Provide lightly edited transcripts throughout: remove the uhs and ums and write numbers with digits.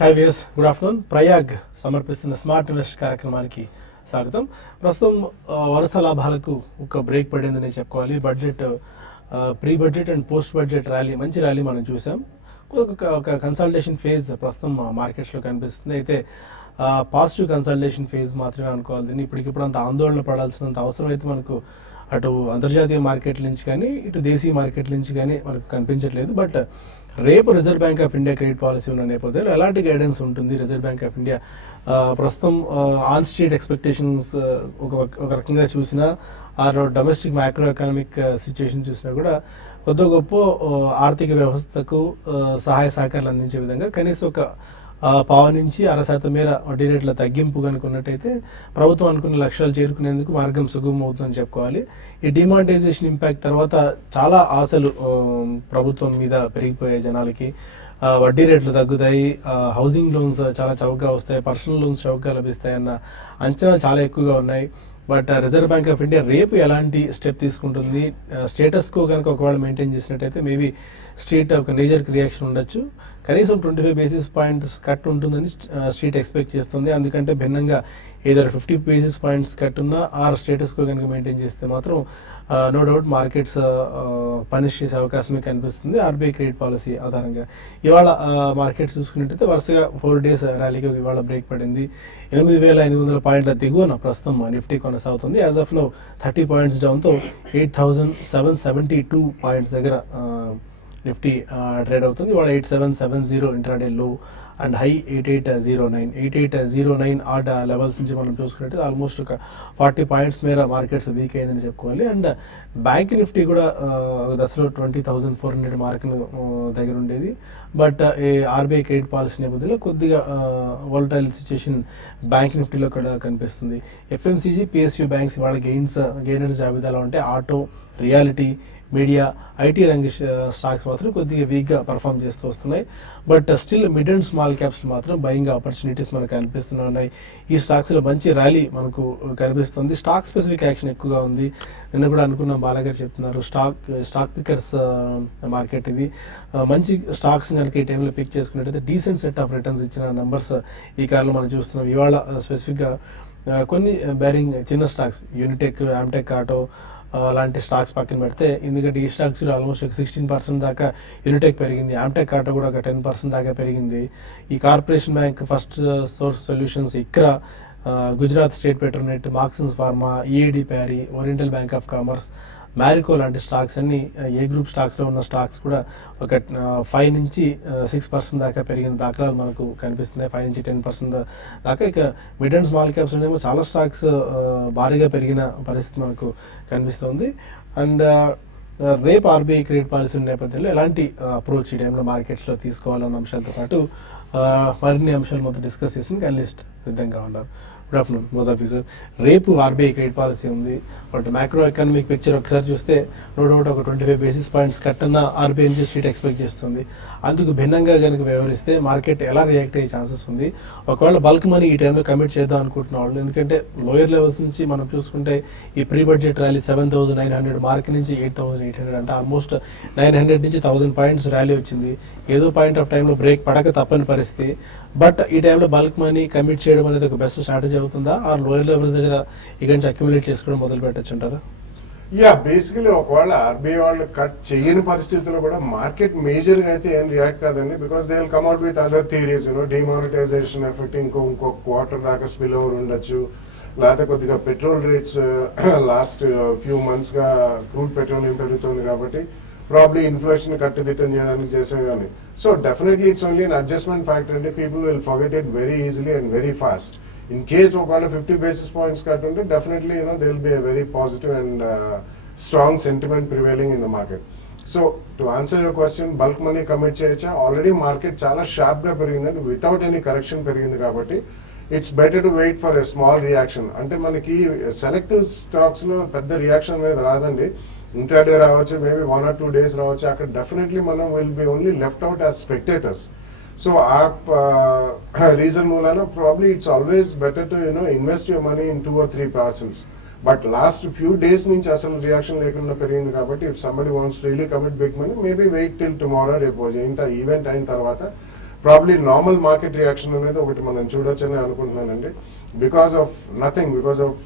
Hi viewers, good afternoon. Prayag సమర్పిస్తున్న smart invest కార్యక్రమానికి స్వాగతం. ప్రస్తుతం వరుస లాభాలకు ఒక బ్రేక్ పడిందని చెప్పుకోవాలి. Budget, pre budget and post budget rally, మంచి ర్యాలీ మనం చూసాం. ఒక కన్సల్టేషన్ ఫేజ్ ప్రస్తుతం మార్కెట్స్లో కనిపిస్తుంది. అయితే పాజిటివ్ కన్సల్టేషన్ ఫేజ్ మాత్రమే అనుకోవాలి. దీన్ని ఇప్పటికిప్పుడు అంత ఆందోళన పడాల్సినంత అవసరం అయితే మనకు అటు అంతర్జాతీయ మార్కెట్ల నుంచి కానీ ఇటు దేశీయ మార్కెట్ల నుంచి కానీ మనకు కనిపించట్లేదు. బట్ రేపు reserve bank of India credit policy ఉన్న నేపథ్యంలో ఎలాంటి గైడెన్స్ ఉంటుంది? రిజర్వ్ బ్యాంక్ ఆఫ్ ఇండియా ప్రస్తుతం ఆన్ స్ట్రీట్ ఎక్స్పెక్టేషన్స్ ఒక రకంగా చూసినా, ఆ డొమెస్టిక్ మ్యాక్రో ఎకనామిక్ సిచ్యువేషన్ చూసినా కూడా కొద్ది గొప్ప ఆర్థిక వ్యవస్థకు సహాయ సహకారాలు అందించే విధంగా కనీసం ఒక 0.5% మేర వడ్డీ రేట్ల తగ్గింపు కనుకున్నట్టయితే ప్రభుత్వం అనుకున్న లక్ష్యాలు చేరుకునేందుకు మార్గం సుగమం అవుతుందని చెప్పుకోవాలి. ఈ డిమానిటైజేషన్ ఇంపాక్ట్ తర్వాత చాలా ఆశలు ప్రభుత్వం మీద పెరిగిపోయాయి జనాలకి. వడ్డీ రేట్లు తగ్గుతాయి, హౌసింగ్ లోన్స్ చాలా చౌకగా వస్తాయి, పర్సనల్ లోన్స్ చౌకగా లభిస్తాయి అన్న అంచనాలు చాలా ఎక్కువగా ఉన్నాయి. But reserve bank of India రేపు ఎలాంటి స్టెప్ తీసుకుంటుంది? స్టేటస్ కో కనుక ఒకవేళ మెయింటైన్ చేసినట్టయితే మేబీ స్ట్రీట్ ఒక మేజర్ రియాక్షన్ ఉండొచ్చు. కనీసం 25 బేసిస్ పాయింట్స్ కట్ ఉంటుందని స్ట్రీట్ ఎక్స్పెక్ట్ చేస్తుంది. అందుకంటే భిన్నంగా ఏదో 50 బేసిస్ పాయింట్స్ కట్ ఉన్నా ఆర్ స్టేటస్ కో కనుక మెయింటైన్ చేస్తే మాత్రం నో డౌట్ మార్కెట్స్ పనిష్ చేసే అవకాశమే కనిపిస్తుంది ఆర్బీఐ క్రెడిట్ పాలసీ ఆధారంగా. ఇవాళ మార్కెట్స్ చూసుకున్నట్టయితే వరుసగా 4 డేస్ ర్యాలీకి ఇవాళ బ్రేక్ పడింది. 8,500 పాయింట్ల దిగువన ప్రస్తుతం నిఫ్టీ కొనసాగుతుంది. యాజ్ ఆఫ్ నౌ 30 పాయింట్స్ డౌన్తో 8,772 పాయింట్స్ దగ్గర నిఫ్టీ ట్రేడ్ అవుతుంది. ఇవాళ 8,770 ఇంట్రాడే లో అండ్ హై 8809 ఆర్డ్ లెవెల్స్ నుంచి మనం చూసుకున్నట్టు ఆల్మోస్ట్ ఒక 40 పాయింట్స్ మేర మార్కెట్స్ వీక్ అయిందని చెప్పుకోవాలి. అండ్ బ్యాంక్ నిఫ్టీ కూడా దశలో 20,400 మార్కులు దగ్గర ఉండేది. బట్ ఆర్బీఐ క్రెడిట్ పాలసీ నేపథ్యంలో కొద్దిగా వోలటైల్ సిచ్యుయేషన్ బ్యాంక్ నిఫ్టీలో కూడా కనిపిస్తుంది. ఎఫ్ఎంసీజీ, పిఎస్యూ బ్యాంక్స్ ఇవాళ గెయినర్స్ జాబితాలో ఉంటే ఆటో, రియాలిటీ, మీడియా, ఐటీ రంగ స్టాక్స్ మాత్రం కొద్దిగా వీక్గా పర్ఫామ్ చేస్తూ వస్తున్నాయి. But still mid and small caps మాత్రం బయింగ్ ఆపర్చునిటీస్ మనకు కనిపిస్తున్నాయి. ఈ స్టాక్స్లో మంచి ర్యాలీ మనకు కనిపిస్తుంది. స్టాక్ స్పెసిఫిక్ యాక్షన్ ఎక్కువగా ఉంది. నిన్న కూడా అనుకున్నాం, బాలాగారు చెప్తున్నారు, స్టాక్ పికర్స్ మార్కెట్ ఇది. మంచి స్టాక్స్ కనుక ఈ టైంలో పిక్ చేసుకున్నట్టయితే డీసెంట్ సెట్ ఆఫ్ రిటర్న్స్ ఇచ్చిన నెంబర్స్ ఈ కాలంలో మనం చూస్తున్నాం. ఇవాళ స్పెసిఫిక్గా కొన్ని బేరింగ్ చిన్న స్టాక్స్, యూనిటెక్, ఆమ్టెక్ ఆటో లాంటి స్టాక్స్ పక్కన పెడితే, ఎందుకంటే ఈ స్టాక్స్ ఆల్మోస్ట్ 16% దాకా యూనిటెక్ పెరిగింది, ఆమ్టెక్ ఆటో కూడా ఒక 10% దాకా పెరిగింది. ఈ Corporation Bank, First Source Solutions, ICRA, Gujarat State Petronet, Marksans pharma, EID Parry, Oriental Bank of Commerce, Marico లాంటి స్టాక్స్ అన్ని ఏ గ్రూప్ స్టాక్స్లో ఉన్న స్టాక్స్ కూడా ఒక 5 నుంచి 6% దాకా పెరిగిన దాఖలాలు మనకు కనిపిస్తున్నాయి. 5 నుంచి 10% దాకా. ఇక మిడ్ అండ్ స్మాల్ క్యాప్స్ ఏమో చాలా స్టాక్స్ భారీగా పెరిగిన పరిస్థితి మనకు కనిపిస్తుంది. అండ్ రేపు ఆర్బీఐ క్రెడిట్ పాలసీ నేపథ్యంలో ఎలాంటి అప్రోచ్ ఈ టైంలో మార్కెట్స్లో తీసుకోవాలన్న అంశాలతో పాటు మరిన్ని అంశాలు మొత్తం డిస్కస్ చేసింది అనలిస్ట్ సిద్ధంగా ఉన్నారు. Good afternoon both of you sir. రేపు ఆర్బీఐ క్రెడిట్ పాలసీ ఉంది. బట్ మ్యాక్రో ఎకనామిక్ పిక్చర్ ఒకసారి చూస్తే నో డౌట్ ఒక 25 బేసిస్ పాయింట్స్ కట్ అన్న ఆర్బీఐ నుంచి స్ట్రీట్ ఎక్స్పెక్ట్ చేస్తుంది. అందుకు భిన్నంగా కనుక వ్యవహరిస్తే మార్కెట్ ఎలా రియాక్ట్ అయ్యే ఛాన్సెస్ ఉంది? ఒకవేళ బల్క్ మనీ ఈ టైంలో కమిట్ చేద్దాం అనుకుంటున్న వాళ్ళు, ఎందుకంటే లోయర్ లెవెల్స్ నుంచి మనం చూసుకుంటే ఈ ప్రీ బడ్జెట్ ర్యాలీ 7,900 మార్క్ నుంచి 8,800 అంటే ఆల్మోస్ట్ 900 నుంచి 1,000 పాయింట్స్ ర్యాలీ వచ్చింది. ఏదో పాయింట్ ఆఫ్ టైంలో బ్రేక్ పడక తప్పని పరిస్థితి. బట్ ఈ టైంలో బల్క్ మనీ కమిట్ చేయడం అనేది ఒక బెస్ట్ స్ట్రాటజీ అవుతుందా? ఆ లోయర్ లెవెల్స్ దగ్గర ఇక నుంచి అక్యుములేట్ చేసుకోవడం మొదలు పెట్టచ్చు అంటారా? బేసికలీ ఒకవేళ ఆర్బీఐ వాళ్ళు కట్ చేయని పరిస్థితుల్లో కూడా మార్కెట్ మేజర్ గా అయితే ఏం రియాక్ట్ కాదండి. Because they will come out with other theories, demonetisation effect ఇంకో క్వార్టర్ దాకా స్పిల్ ఓవర్ ఉండొచ్చు, లేకపోతే కొద్దిగా petrol rates last few months గా క్రూడ్ పెట్రోలియం పెరుగుతుంది కాబట్టి ప్రాబ్లీ ఇన్ఫ్లేషన్ కట్టుదిట్టం చేయడానికి చేసాం కానీ. So definitely it's only an adjustment factor అండి. People will forget it very easily and very fast. In case ఒకవేళ 50 బేసిస్ పాయింట్స్ కట్ ఉంటే definitely there will be a very positive and strong sentiment prevailing in the market. So to answer your question, bulk money commit చేయొచ్చా? Already market చాలా sharp గా పెరిగిందండి, without any correction పెరిగింది కాబట్టి it's better to wait for a small reaction. అంటే మనకి selective stocks లో పెద్ద రియాక్షన్ అనేది రాదండి. ఇంట్రాడే రావచ్చు, మేబీ 1 or 2 days రావచ్చు. అక్కడ డెఫినెట్లీ మనం will be only left out as spectators. So reason mulana probably it's always better to invest your money in 2 or 3 parcels. But last few days nunchi asalu reaction lekunda periyindi kabatti if somebody wants to really commit big money, maybe wait till tomorrow repo inta event ayin tarvata probably normal market reaction అనేది ఒకటి మనం చూడొచ్చని అనుకుంటున్నానండి. Because of nothing, because of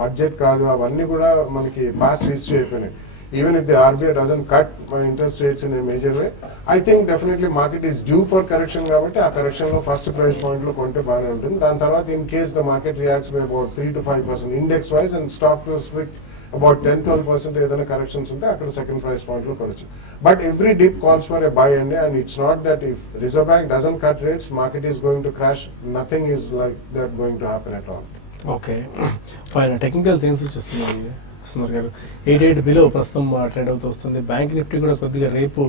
budget కాదు, అవన్నీ కూడా మనకి past history అయిపోయినాయి. Even if the RBI doesn't cut interest rates in a major way, I think definitely market is due for correction కాబట్టి ఆ కరెక్షన్ లో ఫస్ట్ ప్రైస్ పాయింట్ లో కొంటే బాగానే ఉంటుంది. దాని తర్వాత in case the market reacts by about 3 to 5% index wise and stock specific about 10-12% ఏదైనా కరెక్షన్స్ ఉంటే అక్కడ సెకండ్ ప్రైస్ పాయింట్ లో కొనొచ్చు. But every dip calls for a buy అండి, and it's not that if Reserve Bank doesn't cut rates market is going to crash. Nothing is like that going to happen at all. Okay fine. Technical signs వచ్చేస్తుంది సుందర్ గారు. 88 below ప్రస్తుతం trade అవుతూ వస్తుంది. Bank Nifty కూడా కొద్దిగా రేపు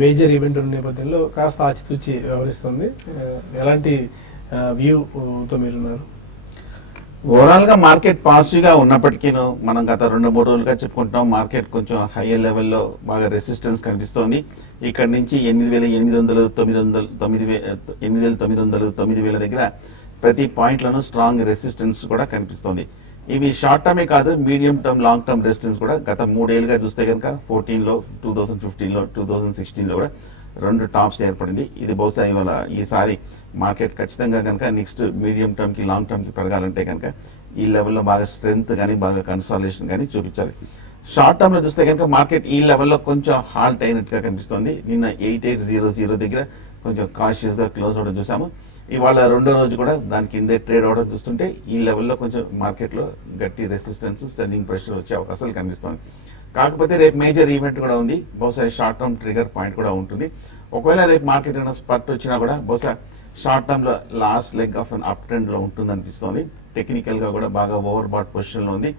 major event ఉన్న నేపథ్యంలో కాస్త ఆచితూచి వ్యవహరిస్తుంది. ఎలాంటి వ్యూతో మీరున్నారు? ఓవరాల్ గా మార్కెట్ పాజిటివ్ గా ఉన్నప్పటికీ మనం గత 2-3 రోజులుగా చెప్పుకుంటున్నాం, మార్కెట్ కొంచెం హైయర్ లెవెల్లో బాగా రెసిస్టెన్స్ కనిపిస్తోంది. ఇక్కడ నుంచి 8,800, 9,900, 9,000 దగ్గర ప్రతి పాయింట్లోనూ స్ట్రాంగ్ రెసిస్టెన్స్ కూడా కనిపిస్తోంది. ఇవి షార్ట్ టర్మే కాదు, medium term, long term resistance కూడా గత 3 ఏళ్ళుగా చూస్తే కనుక 14లో, 2015లో, 2016లో కూడా 2 టాప్స్ ఏర్పడింది. ఇది బహుశా ఇవాళ ఈసారి మార్కెట్ ఖచ్చితంగా కనుక నెక్స్ట్ మీడియం టర్మ్ కి, లాంగ్ టర్మ్ కి పెరగాలంటే కనుక ఈ లెవెల్లో బాగా స్ట్రెంగ్త్ కానీ బాగా కన్సాలిడేషన్ కానీ చూపించాలి. షార్ట్ టర్మ్ లో చూస్తే కనుక మార్కెట్ ఈ లెవెల్లో కొంచెం హాల్ట్ అయినట్టుగా కనిపిస్తోంది. నిన్న 8800 దగ్గర కొంచెం కాషియస్ గా క్లోజ్ అవడం చూసాము. ఇవాళ రెండో రోజు కూడా దాని కిందే ట్రేడ్ అవడం చూస్తుంటే ఈ లెవెల్లో కొంచెం మార్కెట్లో గట్టి రెసిస్టెన్స్, సెల్లింగ్ ప్రెషర్ వచ్చే అవకాశాలు కనిపిస్తుంది. కాకపోతే రేపు మేజర్ ఈవెంట్ కూడా ఉంది, బహుశా షార్ట్ టర్మ్ ట్రిగర్ పాయింట్ కూడా ఉంటుంది. ఒకవేళ రేపు మార్కెట్ ఏమైనా స్పర్ట్ వచ్చినా కూడా బహుశా షార్ట్ టర్మ్ లో last leg of an up trend లో ఉంటుంది అనిపిస్తుంది. టెక్నికల్ గా కూడా బాగా ఓవర్ బాట్ పొజిషన్ లో ఉంది.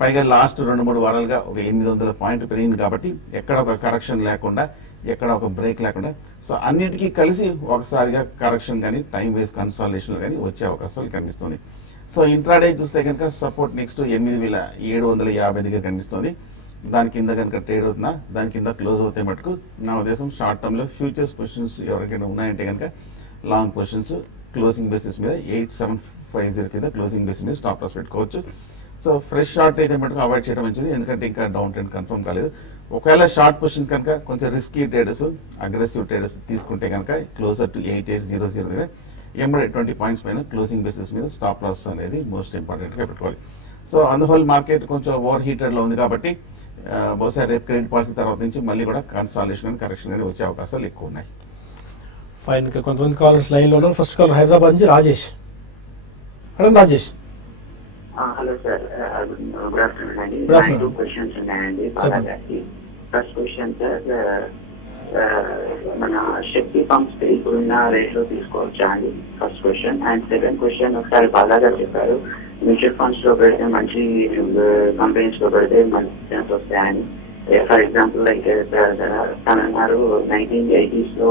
పైగా లాస్ట్ 2-3 వారాలుగా ఒక 800 పాయింట్లు పెరిగింది కాబట్టి ఎక్కడ ఒక కరెక్షన్ లేకుండా, ఎక్కడ ఒక బ్రేక్ లేకుండా, సో అన్నిటికీ కలిసి ఒకసారిగా కరెక్షన్ కానీ టైం వేస్ కన్సాలిడేషన్ కానీ వచ్చే అవకాశాలు కనిపిస్తుంది. సో ఇంట్రాడే చూస్తే కనుక సపోర్ట్ నెక్స్ట్ 8,750 దగ్గర కనిపిస్తుంది. దాని కింద కనుక ట్రేడ్ అవుతున్నా, దాని కింద క్లోజ్ అవుతే మటుకు నా ఉద్దేశం షార్ట్ టర్మ్ లో ఫ్యూచర్స్ పొజిషన్స్ ఎవరికైనా ఉన్నాయంటే కనుక లాంగ్ పొజిషన్స్ క్లోజింగ్ బేసిస్ మీద 8750 కింద క్లోజింగ్ బేసిస్ మీద స్టాప్ లాస్ పెట్టుకోవచ్చు. సో ఫ్రెష్ షార్ట్ అయితే మటుకు అవాయిడ్ చేయడం మంచిది, ఎందుకంటే ఇంకా డౌన్ ట్రెండ్ కన్ఫర్మ్ కాలేదు. ఒకవేళ షార్ట్ పొజిషన్ కనుక కొంచెం రిస్కీ ట్రేడర్స్, అగ్రెసివ్ ట్రేడర్స్ తీసుకుంటే కనుక క్లోజర్ టు 8800 దగ్గర ఎంబడే 20 పాయింట్స్ పైన క్లోజింగ్ బేసిస్ మీద స్టాప్ లాస్ అనేది మోస్ట్ ఇంపార్టెంట్ గా పెట్టుకోవాలి. సో అందువల్ల మార్కెట్ కొంచెం ఓవర్ హీటెడ్ లో ఉంది కాబట్టి బహుశా రేపు క్రెడిట్ పాలసీ తర్వాత నుంచి మళ్ళీ కూడా కన్సాలిడేషన్ కానీ కరెక్షన్ కానీ వచ్చే అవకాశాలు ఎక్కువ ఉన్నాయి. ఫైన్. ఇంకా కొంతమంది కాలర్స్ లైన్ లో ఉన్నారు. ఫస్ట్ కాలర్ హైదరాబాద్ నుంచి Rajesh. Rajesh, hello sir, good afternoon అండి. Good afternoon. 2 questions ఉన్నాయండి బాలాగారికి. ఫస్ట్ క్వశ్చన్ సార్, మన శక్తి పంప్స్ ఇప్పుడున్న రేట్ లో తీసుకోవచ్చా అండి? First question. And second question, ఒకసారి బాలాగారు చెప్పారు మ్యూచువల్ ఫండ్స్ లో పెడితే మంచి కంపెనీస్ లో పెడితే మంచి రిటర్న్స్ వస్తాయని. ఫర్ ఎగ్జాంపుల్ లైక్ తను అన్నారు 1980s లో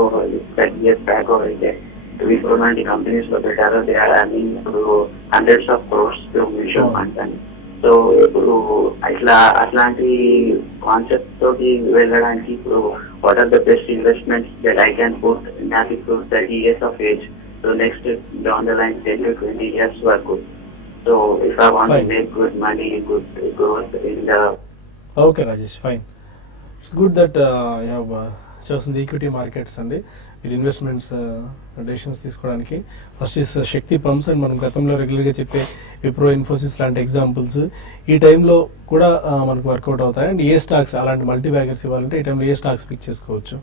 30 years బ్యాక్ అయితే ఇప్పుడు లాంటి కంపెనీస్ లో పెట్టారు, దే ఆర్ అర్నింగ్ ఇప్పుడు hundreds of crores mutual funds అని. సో ఇప్పుడు అట్లాంటి కాన్సెప్ట్ తోటి వెళ్ళడానికి ఇప్పుడు what are the best investments that I can put? నాకు ఇప్పుడు 30 years of age, so next down the line 10 to 20 years వరకు. So if I want to make good money, good growth in the. Okay Rajesh, fine. It's good that you have చూసిన equity markets అండి. మీరు investments decisions తీసుకోవడానికి first is Shakti pumps and మనం గతంలో రెగ్యులర్గా చెప్పే విప్రో, ఇన్ఫోసిస్ లాంటి ఎగ్జాంపుల్స్ ఈ టైంలో కూడా మనకు వర్కౌట్ అవుతాయి. అండ్ ఏ స్టాక్స్ అలాంటి మల్టీ బ్యాగర్స్ ఇవ్వాలంటే ఈ టైంలో ఏ స్టాక్స్ పిక్ చేసుకోవచ్చు?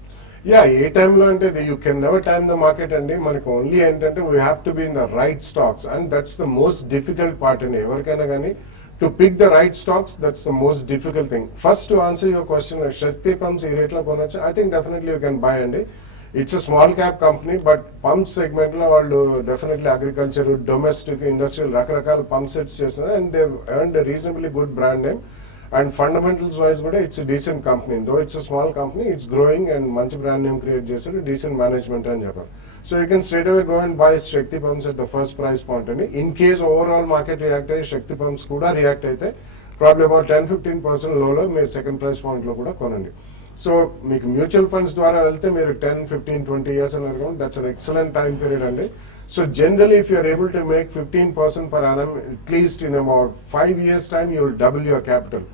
ఏ టైంలో అంటే you can never time the market అండి. మనకు ఓన్లీ ఏంటంటే we have to be in the right stocks, and that's the most difficult part అండి. ఎవరికైనా కానీ to pick the right stocks, that's the most difficult thing. First to answer your question, Shakti pumps ఈ రేట్లో కొనొచ్చు? I think definitely you can buy అండి. It's a small cap company, but pump segment లో వాళ్ళు definitely agriculture, domestic, industrial రకరకాల pump sets చేస్తున్నారు, and they earned reasonably good brand name. And fundamentals wise కూడా it's decent company. Though it's a small company, it's growing and మంచి brand name create చేశారు, decent management అని చెప్పారు. So you can straight away go and buy Shakti pumps at the first price point అండి. In case overall market react అయ్యి Shakti pumps కూడా react అయితే problem about 10-15% లోలో మీరు సెకండ్ ప్రైస్ పాయింట్ లో కూడా కొనండి. సో మీకు మ్యూచువల్ ఫండ్స్ ద్వారా వెళ్తే మీరు 10-15-20 years అని అనుకోండి, that's an excellent time period అండి. So generally if you're able to make 15% per annum, at least in about 5 years time you will double your capital.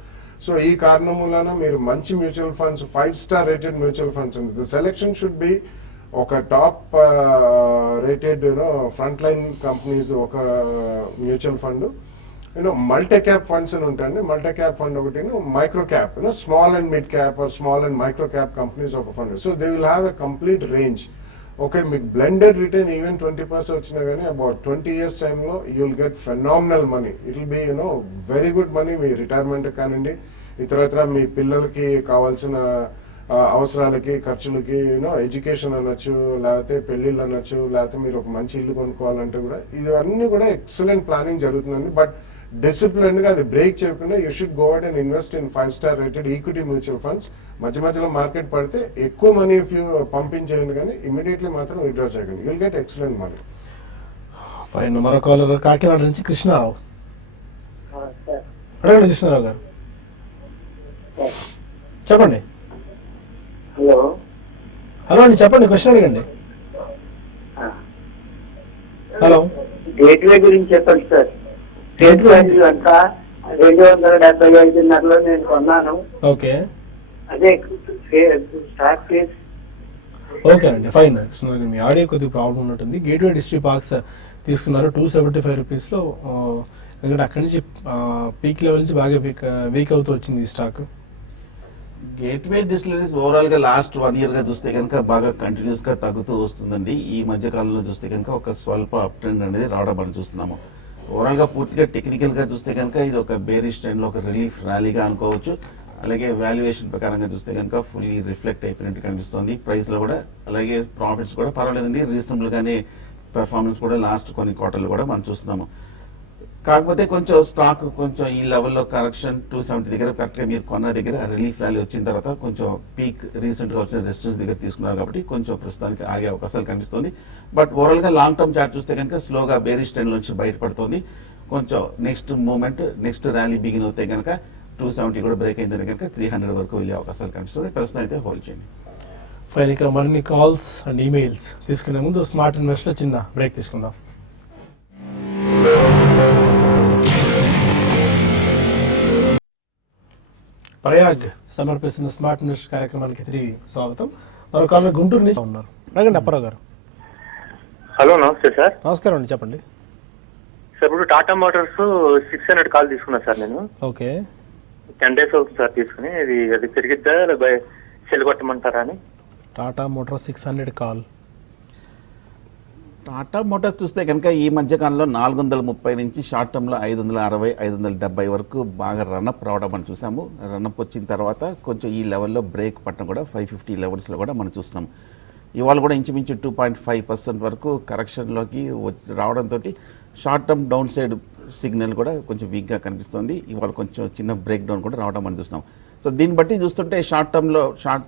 So ఈ కారణం వలన మీరు మంచి mutual funds, 5-star rated mutual funds అండి. The selection should be ఒక top rated front line companies ఒక mutual fund, multi cap funds అని ఉంటాయండి. మల్టీ క్యాప్ ఫండ్ ఒకటి, micro cap, small and mid cap or small and micro cap companies ఒక ఫండ్. So they will have a complete range. Okay, మీకు blended return even 20% వచ్చినా కానీ about 20 years టైంలో you will get phenomenal money. It will be very good money. మీ retirement కానివ్వండి, ఇతరత్ర మీ పిల్లలకి కావాల్సిన అవసరాలకి, ఖర్చులకి, ఎడ్యుకేషన్ అనొచ్చు, లేకపోతే పెళ్లిళ్ళు అనొచ్చు, లేకపోతే మీరు ఒక మంచి ఇల్లు కొనుక్కోవాలంటే కూడా ఇవన్నీ కూడా ఎక్సలెంట్ ప్లానింగ్ జరుగుతుందండి. బట్ డిసిప్లిన్ గా అది బ్రేక్ చేయకుండా you should go out and invest in 5-star rated equity mutual funds. మధ్య మధ్యలో మార్కెట్ పడితే ఎక్కువ మనీ ఇఫ్ యూ పంపించేయండి, కానీ ఇమీడియట్లీ మాత్రం విత్డ్రా చేయకండి. You'll get excellent money. Fine. మరో కాలర్ కాకినాడ నుంచి కృష్ణారావు. అడగండి కృష్ణారావు గారు, చెప్పండి. హలో హలో అండి, చెప్పండి, క్వశ్చన్ అడగండి. హలో, గేట్వే గురించి చెప్పండి సార్. Gateway అంతా 275 నేను కొన్నాను. ఓకే అదే స్టాక్ ప్లేస్. ఓకే అండి, ఫైన్. మీ ఆడియో కొద్దిగా ప్రాబ్లం ఉన్నట్టుంది. గేట్వే డిస్ట్రిక్ట్ పార్క్స్ తీసుకున్నారు 275 రూపీస్లో. ఎందుకంటే అక్కడి నుంచి పీక్ లెవెల్ నుంచి బాగా వీక్ అవుతూ వచ్చింది ఈ స్టాక్. గేట్వే డిస్టిలరీస్ ఓవరాల్ గా లాస్ట్ 1 year గా చూస్తే కనుక బాగా కంటిన్యూస్ గా తగ్గుతూ వస్తుందండి. ఈ మధ్య కాలంలో చూస్తే కనుక ఒక స్వల్ప అప్ ట్రెండ్ అనేది రావడం మనం చూస్తున్నాము. ఓవరాల్ గా పూర్తిగా టెక్నికల్ గా చూస్తే కనుక ఇది ఒక బేరిష్ ట్రెండ్ లో ఒక రిలీఫ్ ర్యాలీగా అనుకోవచ్చు. అలాగే వాల్యుయేషన్ ప్రకారంగా చూస్తే కనుక ఫుల్లీ రిఫ్లెక్ట్ అయిపోయినట్టు కనిపిస్తుంది. ప్రైస్ లో కూడా, అలాగే ప్రాఫిట్స్ కూడా పర్వాలేదండి, రీజనబుల్ గానే పెర్ఫార్మెన్స్ కూడా లాస్ట్ కొన్ని క్వార్టర్లు కూడా మనం చూస్తున్నాము. కాకపోతే కొంచెం స్టాక్ కొంచెం ఈ లెవెల్లో కరెక్షన్ 270 దగ్గర కరెక్ట్గా మీరు కొన్న దగ్గర రిలీఫ్ ర్యాలీ వచ్చిన తర్వాత కొంచెం పీక్ రీసెంట్గా వచ్చిన రెసిస్టెన్స్ దగ్గర తీసుకున్నారు కాబట్టి కొంచెం ప్రస్తుతానికి ఆగే అవకాశాలు కనిపిస్తుంది. బట్ ఓవరాల్గా లాంగ్ టర్మ్ చార్ట్ చూస్తే కనుక స్లోగా బేరిష్ ట్రెండ్ నుంచి బయటపడుతుంది. కొంచెం next moment, next rally begin అవుతే కనుక 270 కూడా బ్రేక్ అయిందని కనుక 300 వరకు వెళ్ళే అవకాశాలు కనిపిస్తుంది. ప్రస్తుతం అయితే హోల్డ్ చేయండి. ఫైన్. ఇక మరిన్ని కాల్స్ అండ్ ఈమెయిల్స్ తీసుకునే ముందు స్మార్ట్ ఇన్వెస్ట్లో చిన్న బ్రేక్ తీసుకుందాం. ప్రయాగ్ సమర్పిస్తున్న స్మార్ట్ ఇన్వెస్ట్ కార్యక్రమానికి తిరిగి స్వాగతం. మరో కాలర్ గుంటూరు నుంచి ఉన్నారు. అడగండి అప్పారావు గారు. హలో, నమస్తే సార్. నమస్కారం అండి, చెప్పండి. సార్ ఇప్పుడు టాటా మోటార్స్ 600 కాల్ తీసుకున్నా సార్ నేను. ఓకే. 10 days అవుతుంది సార్ తీసుకుని. అది పెరిగిద్దా లేదా సెల్ కొట్టమంటారా అని. Tata motor 600 call. Tata Motors చూస్తే కనుక ఈ మధ్య కాలంలో 430 నుంచి షార్ట్ టర్మ్లో 560, 570 వరకు బాగా రన్అప్ రావడం మనం చూసాము. రన్అప్ వచ్చిన తర్వాత కొంచెం ఈ లెవెల్లో బ్రేక్ పట్టడం కూడా 550 లెవెల్స్లో కూడా మనం చూస్తున్నాము. ఇవాళ కూడా ఇంచుమించు 2.5% వరకు కరెక్షన్లోకి రావడంతో short term down side signal కూడా కొంచెం వీక్గా కనిపిస్తుంది. ఇవాళ కొంచెం చిన్న బ్రేక్ డౌన్ కూడా రావడం మనం చూస్తున్నాం. సో దీన్ని బట్టి చూస్తుంటే షార్ట్ టర్మ్లో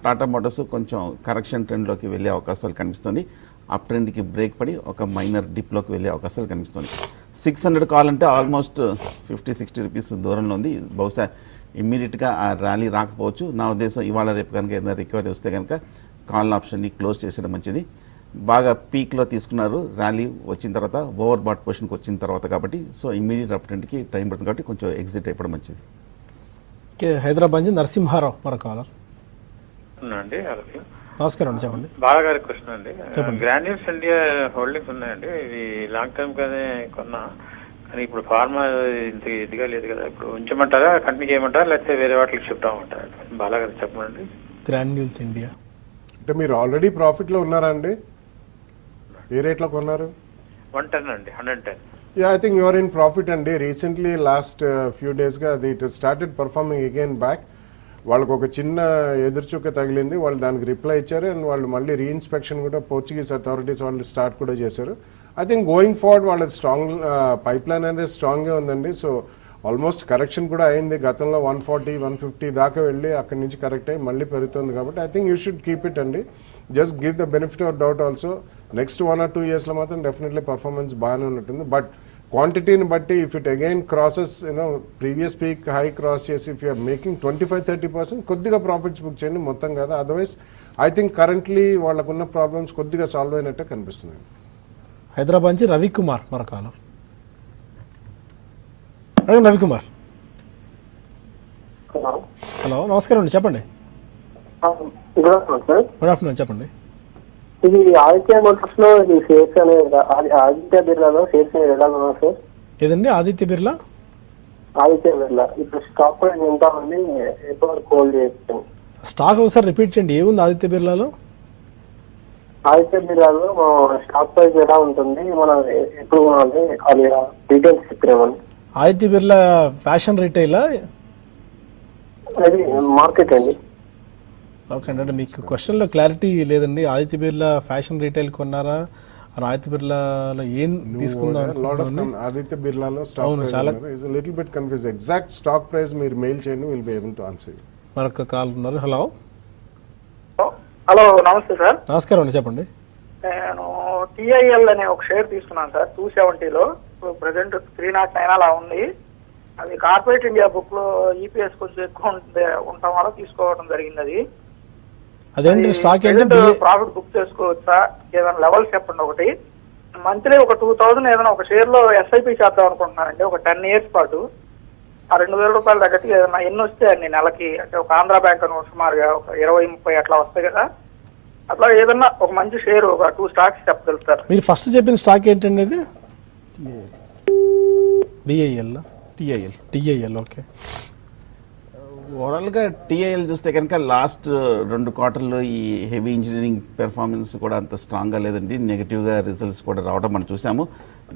టాటా మోటార్స్ కొంచెం కరెక్షన్ ట్రెండ్లోకి వెళ్ళే అవకాశాలు కనిపిస్తుంది. అప్ ట్రెండ్కి బ్రేక్ పడి ఒక మైనర్ డిప్లోకి వెళ్ళే అవకాశాలు కనిపిస్తుంది. 600 కాల్ అంటే ఆల్మోస్ట్ 50-60 రూపీస్ దూరంలో ఉంది. బహుశా ఇమ్మీడియట్గా ఆ ర్యాలీ రాకపోవచ్చు. నా ఉద్దేశం ఇవాళ రేపు కనుక ఏదైనా రికవరీ వస్తే కనుక కాల్ ఆప్షన్ని క్లోజ్ చేసేయడం మంచిది. బాగా పీక్లో తీసుకున్నారు, ర్యాలీ వచ్చిన తర్వాత ఓవర్ బాట్ పొజిషన్కి వచ్చిన తర్వాత కాబట్టి సో ఇమ్మీడియట్ అప్ ట్రెండ్కి టైం పడుతుంది కాబట్టి కొంచెం ఎగ్జిట్ అయిపోవడం మంచిది. ఓకే. హైదరాబాద్ నుంచి నరసింహారావు మరో కాలర్. అండి నమస్కారం అండి, చెప్పండి. బాగా గారి క్వశ్చన్ అండి. చెప్పండి. గ్రాన్యూల్స్ ఇండియా హోల్డింగ్స్ ఉన్నాయండి. ఇది లాంగ్ టర్మ్ గానే కొన్నా, కానీ ఇప్పుడు ఫార్మా ఇంత ఇదిగా లేదు కదా. ఇప్పుడు ఉంచమంటారా, కంటిన్యూ చేయమంటారా, లేకపోతే వేరే వాటికి షిఫ్ట్ అవ్వమంటారా? బాగా గారు చెప్పండి. గ్రాన్యూల్స్ ఇండియా అంటే మీరు ఆల్రెడీ ప్రాఫిట్లో ఉన్నారా అండి? ఏ రేట్లో కొన్నారు? 110 అండి, 110. Yeah, I think you are in profit అండి. రీసెంట్లీ లాస్ట్ ఫ్యూ డేస్గా అది it started performing again back. వాళ్ళకు ఒక చిన్న ఎదురుచుక్క తగిలింది, వాళ్ళు దానికి రిప్లై ఇచ్చారు అండ్ వాళ్ళు మళ్ళీ రీఇన్స్పెక్షన్ కూడా పోర్చుగీస్ అథారిటీస్ వాళ్ళు స్టార్ట్ కూడా చేశారు. ఐ థింక్ గోయింగ్ ఫార్వర్డ్ వాళ్ళ స్ట్రాంగ్ పైప్ లైన్ అనేది స్ట్రాంగ్గా ఉందండి. సో ఆల్మోస్ట్ కరెక్షన్ కూడా అయింది. గతంలో 140, 150 దాకా వెళ్ళి అక్కడి నుంచి కరెక్ట్ అయ్యి మళ్ళీ పెరుగుతుంది కాబట్టి I think you should keep it అండి. Just give the benefit of doubt also. Next 1 or 2 yearsలో మాత్రం డెఫినెట్లీ పర్ఫార్మెన్స్ బాగానే ఉన్నట్టుంది. బట్ క్వాంటిటీని బట్టి if it again crosses previous peak high cross చేసి ఇఫ్ యూఆర్ మేకింగ్ 25-30% కొద్దిగా ప్రాఫిట్స్ బుక్ చేయండి, మొత్తం కదా. అదర్వైజ్ ఐ థింక్ కరెంట్లీ వాళ్ళకున్న ప్రాబ్లమ్స్ కొద్దిగా సాల్వ్ అయినట్టే కనిపిస్తుంది. హైదరాబాద్ నుంచి రవికుమార్ మరో కాలర్. అడగండి రవికుమార్. హలో, నమస్కారం అండి, చెప్పండి. Good afternoon sir. Good afternoon, చెప్పండి. ఇది ఆదిత్య మోటార్స్ లో ఇది షేర్స్ అనేది ఆదిత్య బిర్లాలో షేర్స్ ఎలా ఉన్నా సార్? ఏదండి ఆదిత్య బిర్లా? ఆదిత్య బిర్లా ఇప్పుడు స్టాక్ ప్రైస్ ఎంత ఉంది, ఎప్పటివరకు హోల్డ్ చేయొచ్చు? స్టాక్ ఒకసారి రిపీట్ చేయండి, ఏముంది ఆదిత్య బిర్లాలో? ఆదిత్య బిర్లాలో స్టాక్ ప్రైస్ ఎలా ఉంటుంది, మనం ఎప్పుడు కొనాలి, అది డీటెయిల్స్ చెప్తామని. ఆదిత్య బిర్లా ఫ్యాషన్ రిటైలా? అది మార్కెట్ అండి. ఓకే అండి, అంటే మీకు క్వశ్చన్లో క్లారిటీ లేదండి. ఆదిత్య బిర్లా ఫ్యాషన్ రీటైల్ కొన్నారా, ఆదిత్య బిర్లాలో ఏం తీసుకుందాం? ఆదిత్య బిర్లాలో స్టాక్ అవును, చాలా little bit confuse. Exact stock price మీరు మెయిల్ చేయండి, will be able to answer you. మరొక కాల్ ఉన్నారు. హలో హలో, నమస్తే సార్. నమస్కారం అండి, చెప్పండి. నేను టిఐఎల్ అనే ఒక షేర్ తీసుకున్నాను సార్ 270లో. ఇప్పుడు ప్రెసెంట్ 309 అలా ఉంది. అది కార్పొరేట్ ఇండియా బుక్ లో ఈపీఎస్ కొంచెం ఎక్కువ ఉండటం వల్ల తీసుకోవడం జరిగింది. అది అదేంటి స్టాక్ ఏంటి? ప్రాఫిట్ బుక్ చేసుకోవచ్చా? ఏదైనా లెవెల్స్ చెప్పండి. ఒకటి మంత్లీ ఒక 2000 ఏదైనా ఒక షేర్ లో ఎస్ఐపి చేద్దాం అనుకుంటున్నానండి, ఒక 10 years పాటు. ఆ 2000 రూపాయలు తగ్గట్టు ఏదైనా ఎన్ని వస్తాయి అన్ని నెలకి, అంటే ఒక ఆంధ్ర బ్యాంక్ అని సుమారుగా ఒక 20-30 అట్లా వస్తాయి కదా, అట్లా ఏదన్నా ఒక మంచి షేర్ ఒక 2 స్టాక్స్ చెప్పగలుగుతారు? మీరు ఫస్ట్ చెప్పిన స్టాక్ ఏంటండి? అది బిఐఎల్ టిఐఎల్. ఓకే. ఓవరాల్గా టీఐఎల్ చూస్తే కనుక లాస్ట్ 2 quarterలో ఈ హెవీ ఇంజనీరింగ్ పెర్ఫార్మెన్స్ కూడా అంత స్ట్రాంగ్గా లేదండి. నెగిటివ్గా రిజల్ట్స్ కూడా రావడం మనం చూసాము.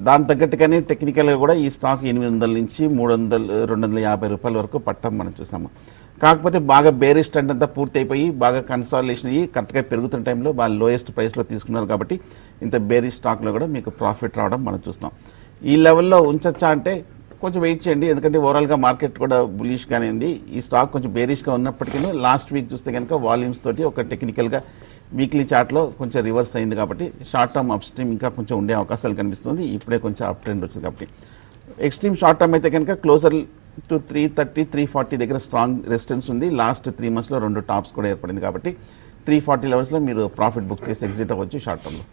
దాని తగ్గట్టుగానే టెక్నికల్గా కూడా ఈ స్టాక్ 800 నుంచి 250 రూపాయల వరకు పట్టడం మనం చూసాము. కాకపోతే బాగా బేరిష్ ట్రెండ్ అంతా పూర్తి అయిపోయి బాగా కన్సాలిడేషన్ అయ్యి కరెక్ట్గా పెరుగుతున్న టైంలో బాగా లోయెస్ట్ ప్రైస్లో తీసుకున్నారు కాబట్టి ఇంత బేరిష్ స్టాక్లో కూడా మీకు ప్రాఫిట్ రావడం మనం చూస్తున్నాం. ఈ లెవెల్లో ఉంచచ్చా అంటే కొంచెం వెయిట్ చేయండి, ఎందుకంటే ఓవరాల్గా మార్కెట్ కూడా బులిష్గానే ఉంది. ఈ స్టాక్ కొంచెం బేరిష్గా ఉన్నప్పటికీ లాస్ట్ వీక్ చూస్తే కనుక వాల్యూమ్స్ తోటి ఒక టెక్నికల్గా వీక్లీ చార్ట్లో కొంచెం రివర్స్ అయింది కాబట్టి షార్ట్ టర్మ్ అప్ స్ట్రీమ్ ఇంకా కొంచెం ఉండే అవకాశాలు కనిపిస్తుంది. ఇప్పుడే కొంచెం అప్ ట్రెండ్ వచ్చింది కాబట్టి ఎక్స్ట్రీమ్ షార్ట్ టర్మ్ అయితే కనుక క్లోజర్ టు 330, 340 దగ్గర స్ట్రాంగ్ రెసిస్టెన్స్ ఉంది. లాస్ట్ 3 monthsలో 2 టాప్స్ కూడా ఏర్పడింది కాబట్టి 340 లెవెల్స్లో మీరు ప్రాఫిట్ బుక్ చేసి ఎగ్జిట్ అవ్వచ్చు షార్ట్ టర్మ్లో.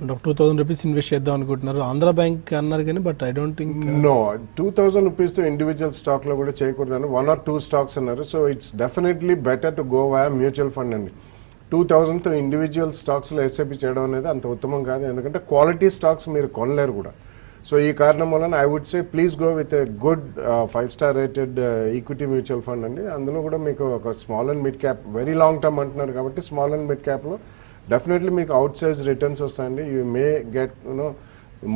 అంటే 2000 రూపీస్ ఇన్వెస్ట్ చేద్దాం అనుకుంటున్నారు. ఆంధ్ర బ్యాంక్ అన్నారు కానీ but I don't think. No, 2000 రూపీస్తో ఇండివిజువల్ స్టాక్లో కూడా చేయకూడదని 1 or 2 stocks అన్నారు. So it's definitely better to go via mutual fund అండి. 2000తో ఇండివిజువల్ స్టాక్స్లో ఎస్ఐపి చేయడం అనేది అంత ఉత్తమం కాదు, ఎందుకంటే క్వాలిటీ స్టాక్స్ మీరు కొనలేరు కూడా. సో ఈ కారణం వలన I would say please go with a good 5-star rated equity mutual fund అండి. అందులో కూడా మీకు ఒక small and mid cap, very long term అంటున్నారు కాబట్టి స్మాల్ అండ్ మిడ్ క్యాప్లో డెఫినెట్లీ మీకు అవుట్ సైజ్ రిటర్న్స్ వస్తాయండి. You may get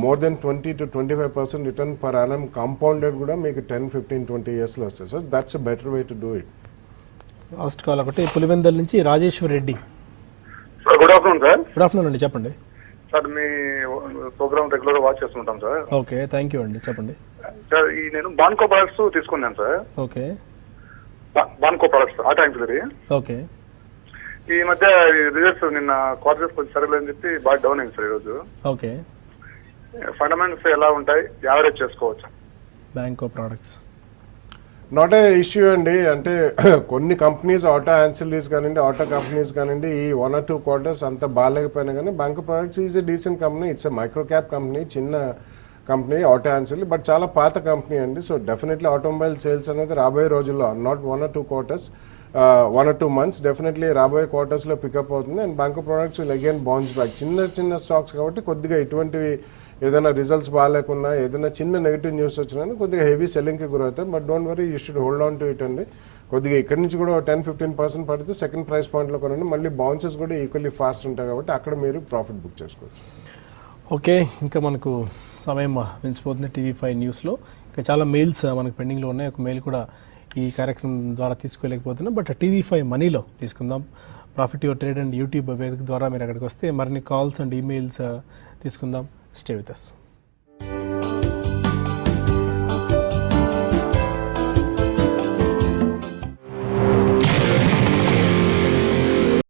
more than 20 to 25% return per annum compounded కూడా మీకు 10, 15, 20 yearsలో వస్తాయి. So that's a better way to do it. Last call ఒకటి పులివెందల్ నుంచి Rajeshwar Reddy. Sir good afternoon sir. Good afternoon అండి, చెప్పండి. సార్ మీ ప్రోగ్రామ్ రెగ్యులర్ వాచ్ చేస్తుంటాం సార్. ఓకే, థ్యాంక్ యూ అండి, చెప్పండి. సార్ ఈ నేను బాన్కో ప్రొడక్ట్స్ తీసుకున్నాను సార్. Okay. Banco products auto ancillary. Okay. ఈ మధ్య రిజల్ట్స్ నిన్న క్వార్టర్స్ కొంచెం సరిగ్గా అని చెప్పి బాగా డౌన్ అయింది సార్ ఈరోజు. ఓకే. ఫండమెంటల్స్ ఎలా ఉంటాయి, యావరేజ్ చేసుకోవచ్చు? Banco products not a issue అండి. అంటే కొన్ని కంపెనీస్ ఆటో యాన్సిలరీస్ కానివ్వండి, ఆటో కంపెనీస్ కానివ్వండి, ఈ 1 or 2 quarters అంత బాగాలేకపోయినా కానీ Banco products is a decent company. It's a micro cap company, చిన్న కంపెనీ ఆటో యాన్సిలరీ, బట్ చాలా పాత కంపెనీ అండి. సో డెఫినెట్లీ ఆటోమొబైల్ సేల్స్ అనేది రాబోయే రోజుల్లో, not 1 or 2 quarters, 1 or 2 months definitely రాబోయే క్వార్టర్స్లో పికప్ అవుతుంది. And Banco products will again bounce back. చిన్న స్టాక్స్ కాబట్టి కొద్దిగా ఇటువంటివి ఏదైనా రిజల్ట్స్ బాగాలేకున్నా, ఏదైనా చిన్న నెగిటివ్ న్యూస్ వచ్చినా కొద్దిగా హెవీ సెల్లింగ్కి గురవుతాయి. But don't worry, you should hold on to it అండి. కొద్దిగా ఇక్కడి నుంచి కూడా 10-15% పడితే సెకండ్ ప్రైస్ పాయింట్లో కొనండి. మళ్ళీ బౌన్సెస్ కూడా ఈక్వల్లీ ఫాస్ట్ ఉంటాయి కాబట్టి అక్కడ మీరు ప్రాఫిట్ బుక్ చేసుకోవచ్చు. ఓకే, ఇంకా మనకు సమయం మించిపోతుంది TV5 న్యూస్లో. ఇంకా చాలా మెయిల్స్ మనకు పెండింగ్లో ఉన్నాయి. ఒక మెయిల్ కూడా ఈ కార్యక్రమం ద్వారా తీసుకోలేకపోతున్నాం, బట్ TV5 మనీలో తీసుకుందాం. Profit your trade and YouTube వేదిక ద్వారా మీరు అక్కడికి వస్తే మరిన్ని కాల్స్ అండ్ ఈమెయిల్స్ తీసుకుందాం. Stay with us.